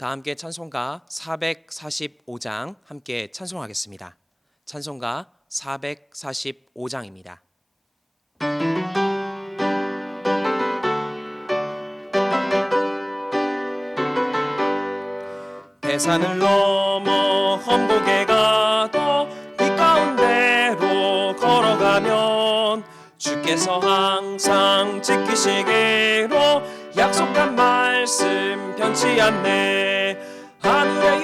다 함께 찬송가 445장 함께 찬송하겠습니다. 찬송가 445장입니다. 대산을 넘어 험곡에 가도 빛 가운데로 걸어가면 주께서 항상 지키시기로 약속한 말씀 변치 않네. 하늘의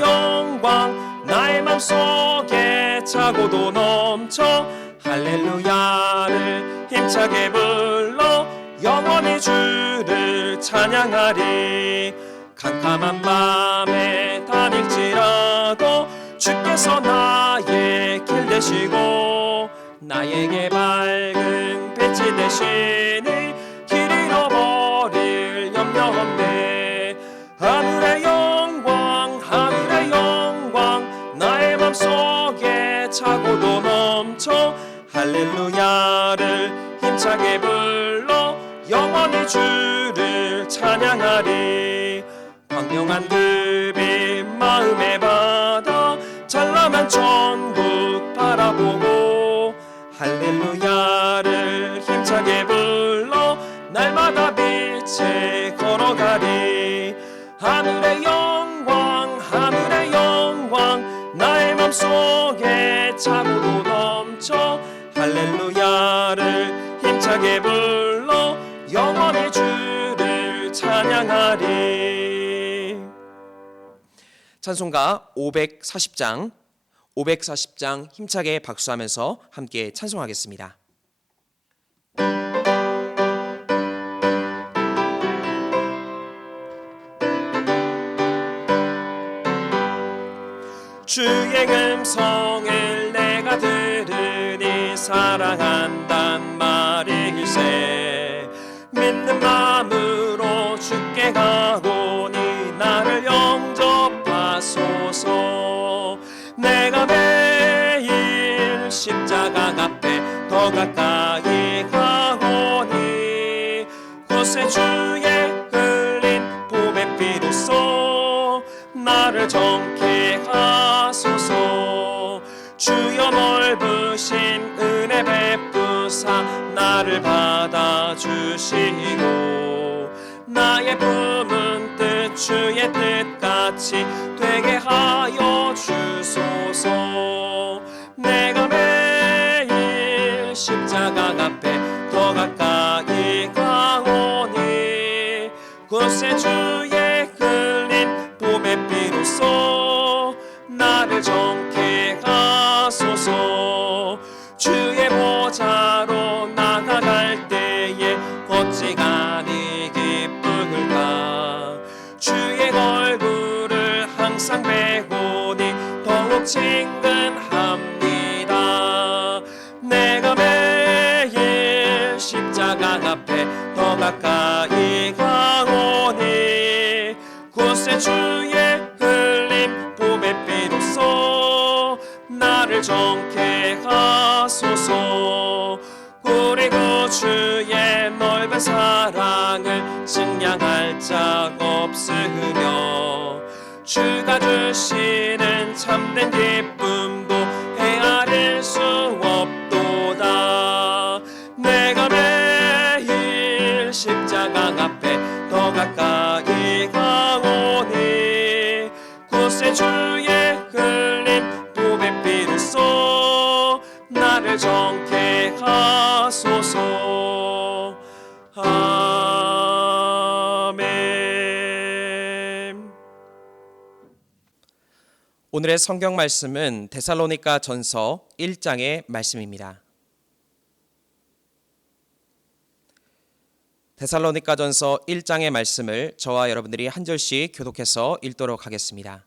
영광 나의 맘속에 차고도 넘쳐 할렐루야를 힘차게 불러 영원히 주를 찬양하리. 캄캄한 밤에 다닐지라도 주께서 나의 길 되시고 나에게 밝은 빛이 되시니 길 잃어버릴 염려 없네. 하늘의 영광 나의 맘속에 차고도 넘쳐 할렐루야를 힘차게 불러 영원히 주를 찬양하리. 광명한 그 빛 마음에 받아 찬란한 천국 바라보고 할렐루야를 힘차게 불러 날마다 빛에 걸어가리. 하늘의 영광 나의 맘속에 차고도 넘쳐 할렐루야를 힘차게 불러 영원히 주를 찬양하리. 찬송가 540장 힘차게 박수하면서 함께 찬송하겠습니다. 주의 음성을 내가 들으니 사랑한단 말일세. 믿는 마음으로 주께 가오니 나를 영접하소서. 내가 매일 십자가 앞에 더 가까이 가오니 곳에 주의 흘린 보배 피로써 나를 정케 하소서. 주여 넓으신 은혜 베푸사 나를 받아주시고 나의 품은 뜻 주의 뜻같이 되게 하여 주소서. 내가 매일 십자가 앞에 더 가까이 가오니 곳에 주의 흘린 보배 피로써 나를 정케 하소서. 주의 보좌로 나아갈 때에 어찌가니 기쁠까. 주의 얼굴을 항상 배우니 더욱 친근합니다. 내가 매일 십자가 앞에 더 가까이 가오니 곳에 주의 흘린 보배 피로써 나를 정케 하소서. 그리고 주의 넓은 사랑을 증량할 자 없으며 주가 주시는 참된 기쁨도 헤아릴 수 없도다. 내가 매일 십자가 앞에 더 가까이 가오니 곳에 주의 흘린 보배 피로써 나를 정케 하소서. 아멘. 오늘의 성경 말씀은 데살로니가 전서 1장의 말씀입니다. 데살로니가 전서 1장의 말씀을 저와 여러분들이 한 절씩 교독해서 읽도록 하겠습니다.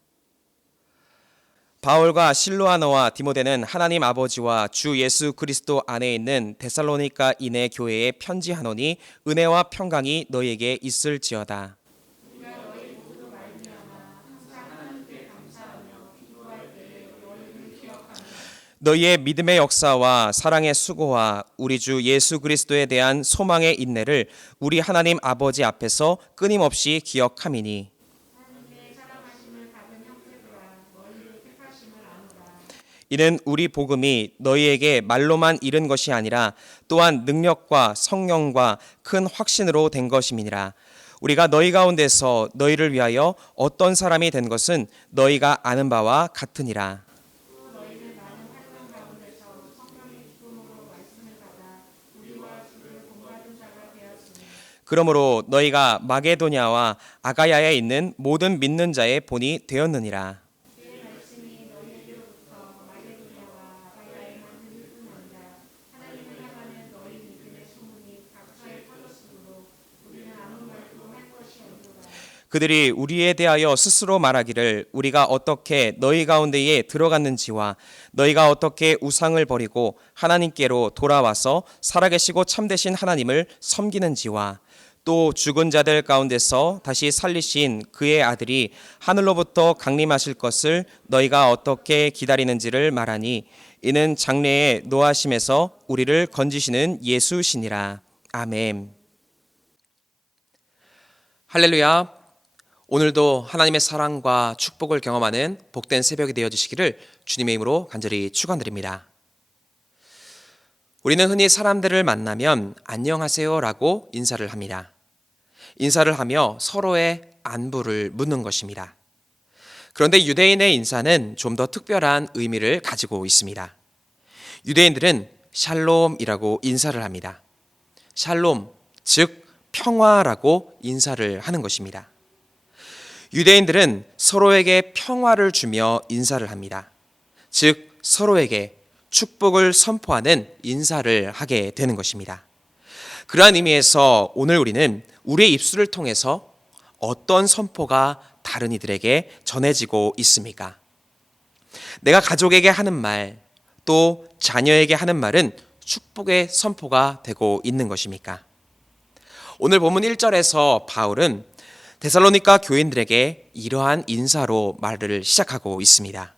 바울과 실로아너와 디모데는 하나님 아버지와 주 예수 그리스도 안에 있는 데살로니가인의 교회에 편지하노니 은혜와 평강이 너희에게 있을지어다. 너희의 믿음의 역사와 사랑의 수고와 우리 주 예수 그리스도에 대한 소망의 인내를 우리 하나님 아버지 앞에서 끊임없이 기억함이니 이는 우리 복음이 너희에게 말로만 이른 것이 아니라 또한 능력과 성령과 큰 확신으로 된 것임이니라. 우리가 너희 가운데서 너희를 위하여 어떤 사람이 된 것은 너희가 아는 바와 같으니라. 그러므로 너희가 마게도냐와 아가야에 있는 모든 믿는 자의 본이 되었느니라. 그들이 우리에 대하여 스스로 말하기를 우리가 어떻게 너희 가운데에 들어갔는지와 너희가 어떻게 우상을 버리고 하나님께로 돌아와서 살아계시고 참되신 하나님을 섬기는지와 또 죽은 자들 가운데서 다시 살리신 그의 아들이 하늘로부터 강림하실 것을 너희가 어떻게 기다리는지를 말하니 이는 장래의 노하심에서 우리를 건지시는 예수시니라. 아멘. 할렐루야. 오늘도 하나님의 사랑과 축복을 경험하는 복된 새벽이 되어주시기를 주님의 이름으로 간절히 축원드립니다. 우리는 흔히 사람들을 만나면 안녕하세요라고 인사를 합니다. 인사를 하며 서로의 안부를 묻는 것입니다. 그런데 유대인의 인사는 좀 더 특별한 의미를 가지고 있습니다. 유대인들은 샬롬이라고 인사를 합니다. 샬롬, 즉 평화라고 인사를 하는 것입니다. 유대인들은 서로에게 평화를 주며 인사를 합니다. 즉 서로에게 축복을 선포하는 인사를 하게 되는 것입니다. 그러한 의미에서 오늘 우리는 우리의 입술을 통해서 어떤 선포가 다른 이들에게 전해지고 있습니까? 내가 가족에게 하는 말, 또 자녀에게 하는 말은 축복의 선포가 되고 있는 것입니까? 오늘 본문 1절에서 바울은 데살로니가 교인들에게 이러한 인사로 말을 시작하고 있습니다.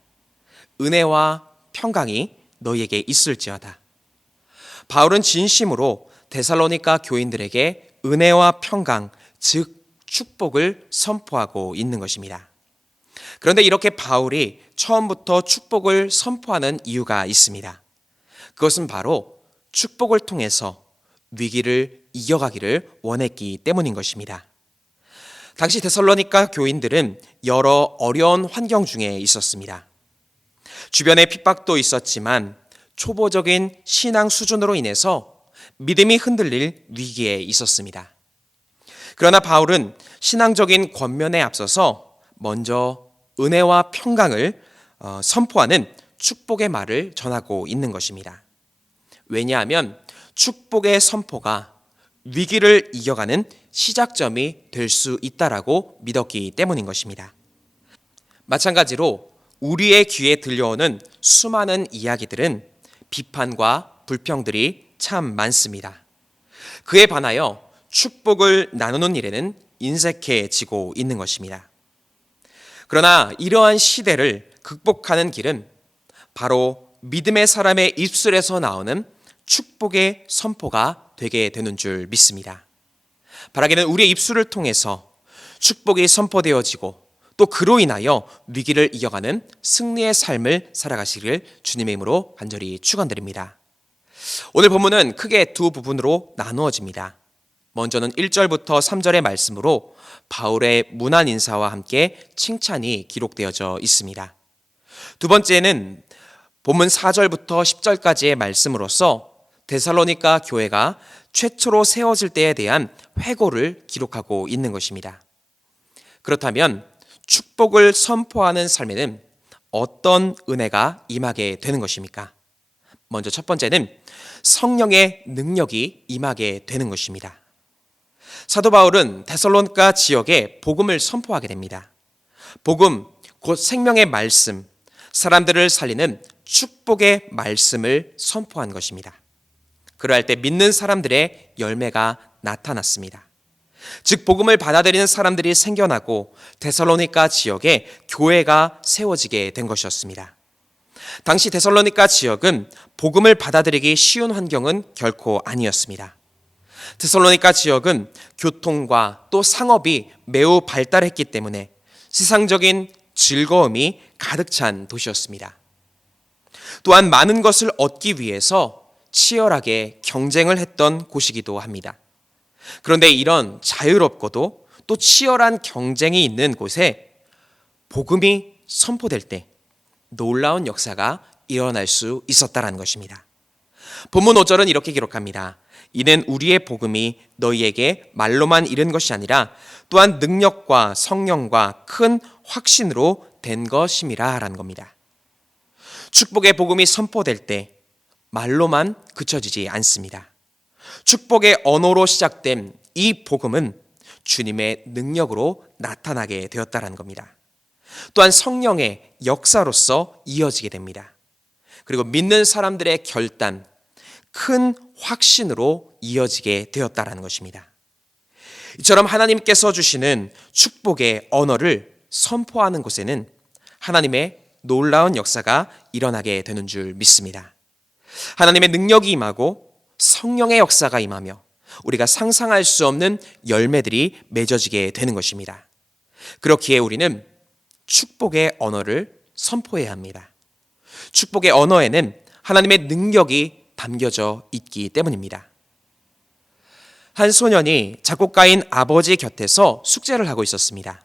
은혜와 평강이 너희에게 있을지어다. 바울은 진심으로 데살로니가 교인들에게 은혜와 평강, 즉 축복을 선포하고 있는 것입니다. 그런데 이렇게 바울이 처음부터 축복을 선포하는 이유가 있습니다. 그것은 바로 축복을 통해서 위기를 이겨가기를 원했기 때문인 것입니다. 당시 데살로니가 교인들은 여러 어려운 환경 중에 있었습니다. 주변에 핍박도 있었지만 초보적인 신앙 수준으로 인해서 믿음이 흔들릴 위기에 있었습니다. 그러나 바울은 신앙적인 권면에 앞서서 먼저 은혜와 평강을 선포하는 축복의 말을 전하고 있는 것입니다. 왜냐하면 축복의 선포가 위기를 이겨가는 시작점이 될 수 있다라고 믿었기 때문인 것입니다. 마찬가지로 우리의 귀에 들려오는 수많은 이야기들은 비판과 불평들이 참 많습니다. 그에 반하여 축복을 나누는 일에는 인색해지고 있는 것입니다. 그러나 이러한 시대를 극복하는 길은 바로 믿음의 사람의 입술에서 나오는 축복의 선포가 되게 되는 줄 믿습니다. 바라기는 우리의 입술을 통해서 축복이 선포되어지고 또 그로 인하여 위기를 이겨가는 승리의 삶을 살아가시기를 주님의 이름으로 간절히 축원드립니다. 오늘 본문은 크게 두 부분으로 나누어집니다. 먼저는 1절부터 3절의 말씀으로 바울의 문안 인사와 함께 칭찬이 기록되어져 있습니다. 두 번째는 본문 4절부터 10절까지의 말씀으로서 데살로니가 교회가 최초로 세워질 때에 대한 회고를 기록하고 있는 것입니다. 그렇다면 축복을 선포하는 삶에는 어떤 은혜가 임하게 되는 것입니까? 먼저 첫 번째는 성령의 능력이 임하게 되는 것입니다. 사도 바울은 데살로니가 지역에 복음을 선포하게 됩니다. 복음, 곧 생명의 말씀, 사람들을 살리는 축복의 말씀을 선포한 것입니다. 그러할 때 믿는 사람들의 열매가 나타났습니다. 즉 복음을 받아들이는 사람들이 생겨나고 데살로니가 지역에 교회가 세워지게 된 것이었습니다. 당시 데살로니가 지역은 복음을 받아들이기 쉬운 환경은 결코 아니었습니다. 데살로니가 지역은 교통과 또 상업이 매우 발달했기 때문에 세상적인 즐거움이 가득 찬 도시였습니다. 또한 많은 것을 얻기 위해서 치열하게 경쟁을 했던 곳이기도 합니다. 그런데 이런 자유롭고도 또 치열한 경쟁이 있는 곳에 복음이 선포될 때 놀라운 역사가 일어날 수 있었다라는 것입니다. 본문 5절은 이렇게 기록합니다. 이는 우리의 복음이 너희에게 말로만 이른 것이 아니라 또한 능력과 성령과 큰 확신으로 된 것임이라 라는 겁니다. 축복의 복음이 선포될 때 말로만 그쳐지지 않습니다. 축복의 언어로 시작된 이 복음은 주님의 능력으로 나타나게 되었다라는 겁니다. 또한 성령의 역사로서 이어지게 됩니다. 그리고 믿는 사람들의 결단, 큰 확신으로 이어지게 되었다라는 것입니다. 이처럼 하나님께서 주시는 축복의 언어를 선포하는 곳에는 하나님의 놀라운 역사가 일어나게 되는 줄 믿습니다. 하나님의 능력이 임하고 성령의 역사가 임하며 우리가 상상할 수 없는 열매들이 맺어지게 되는 것입니다. 그렇기에 우리는 축복의 언어를 선포해야 합니다. 축복의 언어에는 하나님의 능력이 담겨져 있기 때문입니다. 한 소년이 작곡가인 아버지 곁에서 숙제를 하고 있었습니다.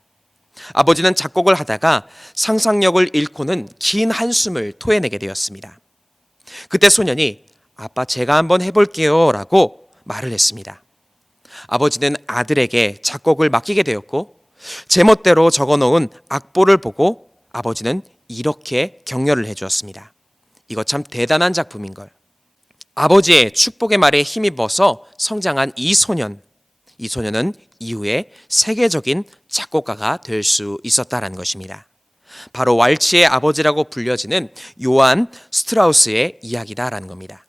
아버지는 작곡을 하다가 상상력을 잃고는 긴 한숨을 토해내게 되었습니다. 그때 소년이 아빠 제가 한번 해볼게요 라고 말을 했습니다. 아버지는 아들에게 작곡을 맡기게 되었고 제멋대로 적어놓은 악보를 보고 아버지는 이렇게 격려를 해주었습니다. 이거 참 대단한 작품인걸. 아버지의 축복의 말에 힘입어서 성장한 이 소년은 이후에 세계적인 작곡가가 될 수 있었다라는 것입니다. 바로 왈츠의 아버지라고 불려지는 요한 스트라우스의 이야기다라는 겁니다.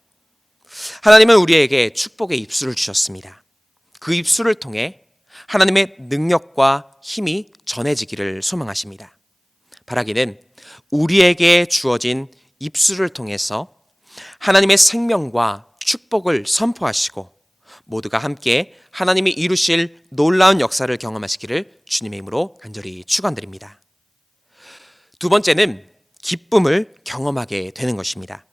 하나님은 우리에게 축복의 입술을 주셨습니다. 그 입술을 통해 하나님의 능력과 힘이 전해지기를 소망하십니다. 바라기는 우리에게 주어진 입술을 통해서 하나님의 생명과 축복을 선포하시고 모두가 함께 하나님이 이루실 놀라운 역사를 경험하시기를 주님의 이름으로 간절히 축원드립니다. 두 번째는 기쁨을 경험하게 되는 것입니다.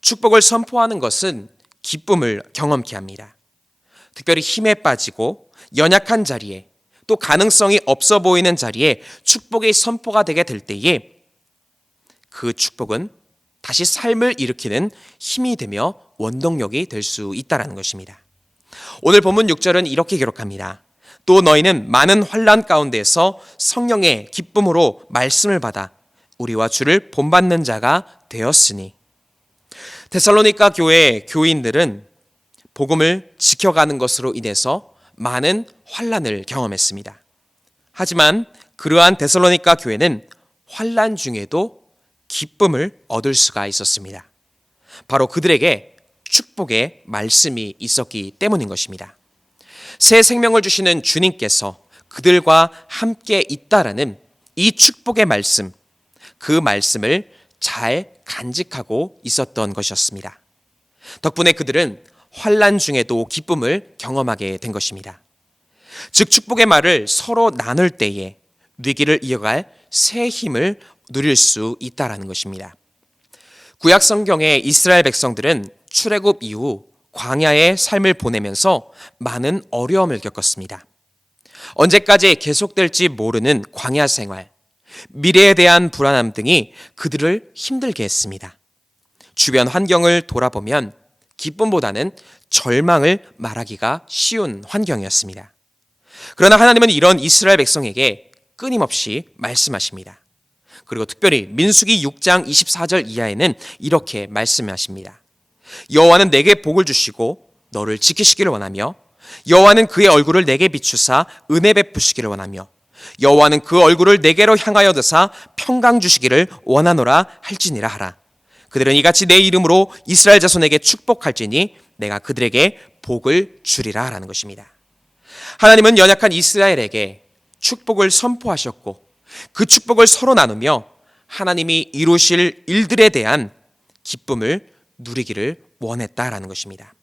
축복을 선포하는 것은 기쁨을 경험케 합니다. 특별히 힘에 빠지고 연약한 자리에 또 가능성이 없어 보이는 자리에 축복의 선포가 되게 될 때에 그 축복은 다시 삶을 일으키는 힘이 되며 원동력이 될 수 있다는 것입니다. 오늘 본문 6절은 이렇게 기록합니다. 또 너희는 많은 환난 가운데서 성령의 기쁨으로 말씀을 받아 우리와 주를 본받는 자가 되었으니. 데살로니가 교회 교인들은 복음을 지켜가는 것으로 인해서 많은 환난을 경험했습니다. 하지만 그러한 데살로니가 교회는 환난 중에도 기쁨을 얻을 수가 있었습니다. 바로 그들에게 축복의 말씀이 있었기 때문인 것입니다. 새 생명을 주시는 주님께서 그들과 함께 있다라는 이 축복의 말씀, 그 말씀을 잘 간직하고 있었던 것이었습니다. 덕분에 그들은 환난 중에도 기쁨을 경험하게 된 것입니다. 즉 축복의 말을 서로 나눌 때에 위기를 이어갈 새 힘을 누릴 수 있다라는 것입니다. 구약 성경의 이스라엘 백성들은 출애굽 이후 광야의 삶을 보내면서 많은 어려움을 겪었습니다. 언제까지 계속될지 모르는 광야 생활, 미래에 대한 불안함 등이 그들을 힘들게 했습니다. 주변 환경을 돌아보면 기쁨보다는 절망을 말하기가 쉬운 환경이었습니다. 그러나 하나님은 이런 이스라엘 백성에게 끊임없이 말씀하십니다. 그리고 특별히 민수기 6장 24절 이하에는 이렇게 말씀하십니다. 여호와는 내게 복을 주시고 너를 지키시기를 원하며 여호와는 그의 얼굴을 내게 비추사 은혜 베푸시기를 원하며 여호와는 그 얼굴을 내게로 향하여 드사 평강 주시기를 원하노라 할지니라 하라. 그들은 이같이 내 이름으로 이스라엘 자손에게 축복할지니 내가 그들에게 복을 주리라 라는 것입니다. 하나님은 연약한 이스라엘에게 축복을 선포하셨고 그 축복을 서로 나누며 하나님이 이루실 일들에 대한 기쁨을 누리기를 원했다라는 것입니다.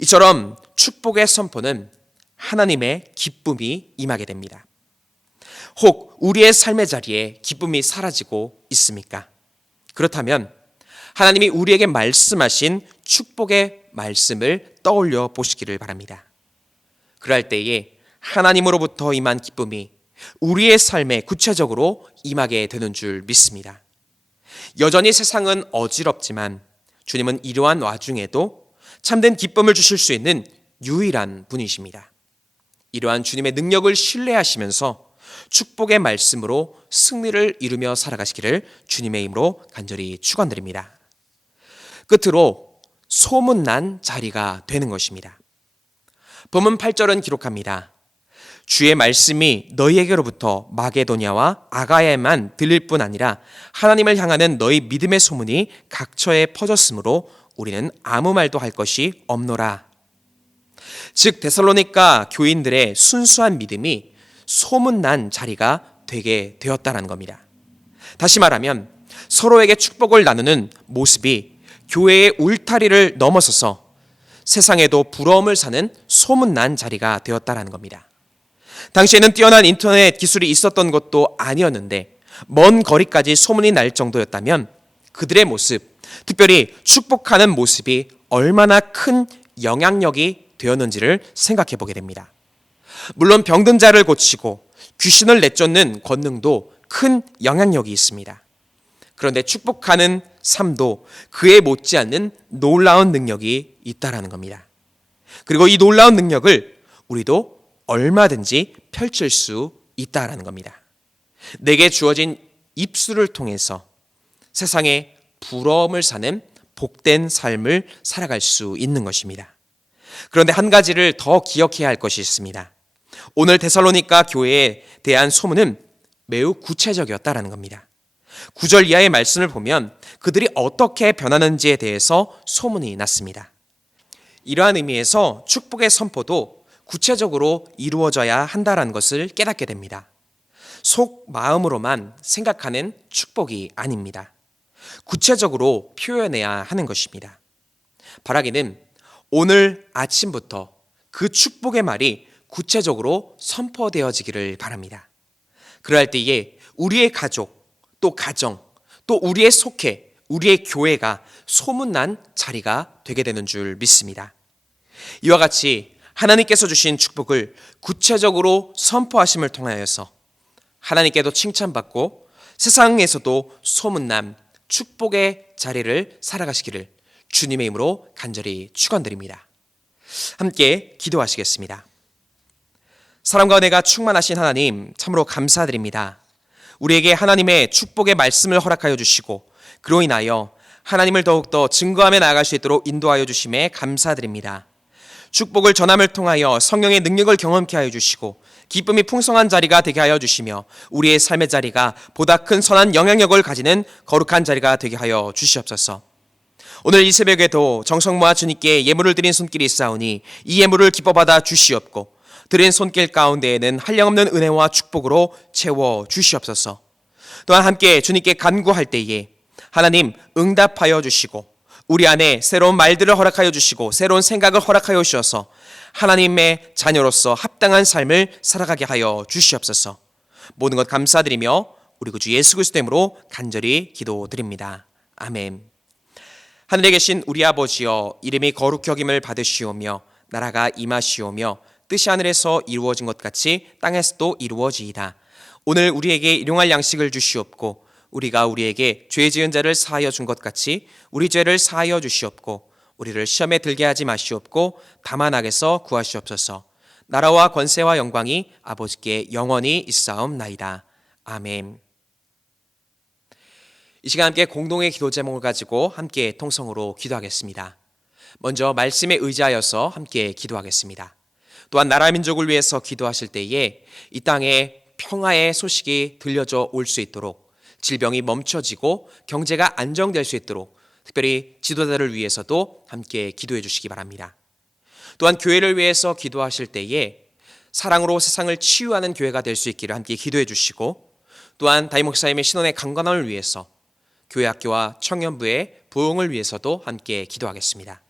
이처럼 축복의 선포는 하나님의 기쁨이 임하게 됩니다. 혹 우리의 삶의 자리에 기쁨이 사라지고 있습니까? 그렇다면 하나님이 우리에게 말씀하신 축복의 말씀을 떠올려 보시기를 바랍니다. 그럴 때에 하나님으로부터 임한 기쁨이 우리의 삶에 구체적으로 임하게 되는 줄 믿습니다. 여전히 세상은 어지럽지만 주님은 이러한 와중에도 참된 기쁨을 주실 수 있는 유일한 분이십니다. 이러한 주님의 능력을 신뢰하시면서 축복의 말씀으로 승리를 이루며 살아가시기를 주님의 이름으로 간절히 축원드립니다. 끝으로 소문난 자리가 되는 것입니다. 본문 8절은 기록합니다. 주의 말씀이 너희에게로부터 마게도냐와 아가야에만 들릴 뿐 아니라 하나님을 향하는 너희 믿음의 소문이 각처에 퍼졌으므로 우리는 아무 말도 할 것이 없노라. 즉 데살로니가 교인들의 순수한 믿음이 소문난 자리가 되게 되었다는 겁니다. 다시 말하면 서로에게 축복을 나누는 모습이 교회의 울타리를 넘어서서 세상에도 부러움을 사는 소문난 자리가 되었다는 겁니다. 당시에는 뛰어난 인터넷 기술이 있었던 것도 아니었는데 먼 거리까지 소문이 날 정도였다면 그들의 모습, 특별히 축복하는 모습이 얼마나 큰 영향력이 되었는지를 생각해 보게 됩니다. 물론 병든 자를 고치고 귀신을 내쫓는 권능도 큰 영향력이 있습니다. 그런데 축복하는 삶도 그에 못지않는 놀라운 능력이 있다라는 겁니다. 그리고 이 놀라운 능력을 우리도 얼마든지 펼칠 수 있다라는 겁니다. 내게 주어진 입술을 통해서 세상에 부러움을 사는 복된 삶을 살아갈 수 있는 것입니다. 그런데 한 가지를 더 기억해야 할 것이 있습니다. 오늘 데살로니가 교회에 대한 소문은 매우 구체적이었다라는 겁니다. 9절 이하의 말씀을 보면 그들이 어떻게 변하는지에 대해서 소문이 났습니다. 이러한 의미에서 축복의 선포도 구체적으로 이루어져야 한다는 것을 깨닫게 됩니다. 속 마음으로만 생각하는 축복이 아닙니다. 구체적으로 표현해야 하는 것입니다. 바라기는 오늘 아침부터 그 축복의 말이 구체적으로 선포되어지기를 바랍니다. 그럴 때에 우리의 가족, 또 가정, 또 우리의 속해, 우리의 교회가 소문난 자리가 되게 되는 줄 믿습니다. 이와 같이 하나님께서 주신 축복을 구체적으로 선포하심을 통하여서 하나님께도 칭찬받고 세상에서도 소문난 축복의 자리를 살아가시기를 주님의 이름으로 간절히 축원드립니다. 함께 기도하시겠습니다. 사랑과 은혜가 충만하신 하나님 참으로 감사드립니다. 우리에게 하나님의 축복의 말씀을 허락하여 주시고 그로 인하여 하나님을 더욱더 증거하며 나아갈 수 있도록 인도하여 주심에 감사드립니다. 축복을 전함을 통하여 성령의 능력을 경험케 하여 주시고 기쁨이 풍성한 자리가 되게 하여 주시며 우리의 삶의 자리가 보다 큰 선한 영향력을 가지는 거룩한 자리가 되게 하여 주시옵소서. 오늘 이 새벽에도 정성 모아 주님께 예물을 드린 손길이 있사오니 이 예물을 기뻐 받아 주시옵고 드린 손길 가운데에는 한량없는 은혜와 축복으로 채워 주시옵소서. 또한 함께 주님께 간구할 때에 하나님 응답하여 주시고 우리 안에 새로운 말들을 허락하여 주시고 새로운 생각을 허락하여 주셔서 하나님의 자녀로서 합당한 삶을 살아가게 하여 주시옵소서. 모든 것 감사드리며 우리 구주 예수 그리스도 이름으로 간절히 기도드립니다. 아멘. 하늘에 계신 우리 아버지여, 이름이 거룩히 여김을 받으시오며 나라가 임하시오며 뜻이 하늘에서 이루어진 것 같이 땅에서도 이루어지이다. 오늘 우리에게 일용할 양식을 주시옵고 우리가 우리에게 죄 지은 자를 사하여 준 것 같이 우리 죄를 사하여 주시옵고 우리를 시험에 들게 하지 마시옵고 다만 악에서 구하시옵소서. 나라와 권세와 영광이 아버지께 영원히 있사옵나이다. 아멘. 이 시간 함께 공동의 기도 제목을 가지고 함께 통성으로 기도하겠습니다. 먼저 말씀에 의지하여서 함께 기도하겠습니다. 또한 나라 민족을 위해서 기도하실 때에 이 땅에 평화의 소식이 들려져 올 수 있도록 질병이 멈춰지고 경제가 안정될 수 있도록 특별히 지도자들을 위해서도 함께 기도해 주시기 바랍니다. 또한 교회를 위해서 기도하실 때에 사랑으로 세상을 치유하는 교회가 될 수 있기를 함께 기도해 주시고 또한 담임 목사님의 신원의 강건함을 위해서 교회 학교와 청년부의 부흥을 위해서도 함께 기도하겠습니다.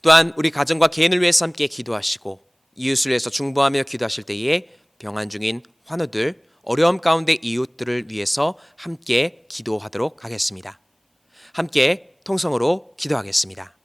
또한 우리 가정과 개인을 위해서 함께 기도하시고 이웃을 위해서 중보하며 기도하실 때에 병환 중인 환우들, 어려움 가운데 이웃들을 위해서 함께 기도하도록 하겠습니다. 함께 통성으로 기도하겠습니다.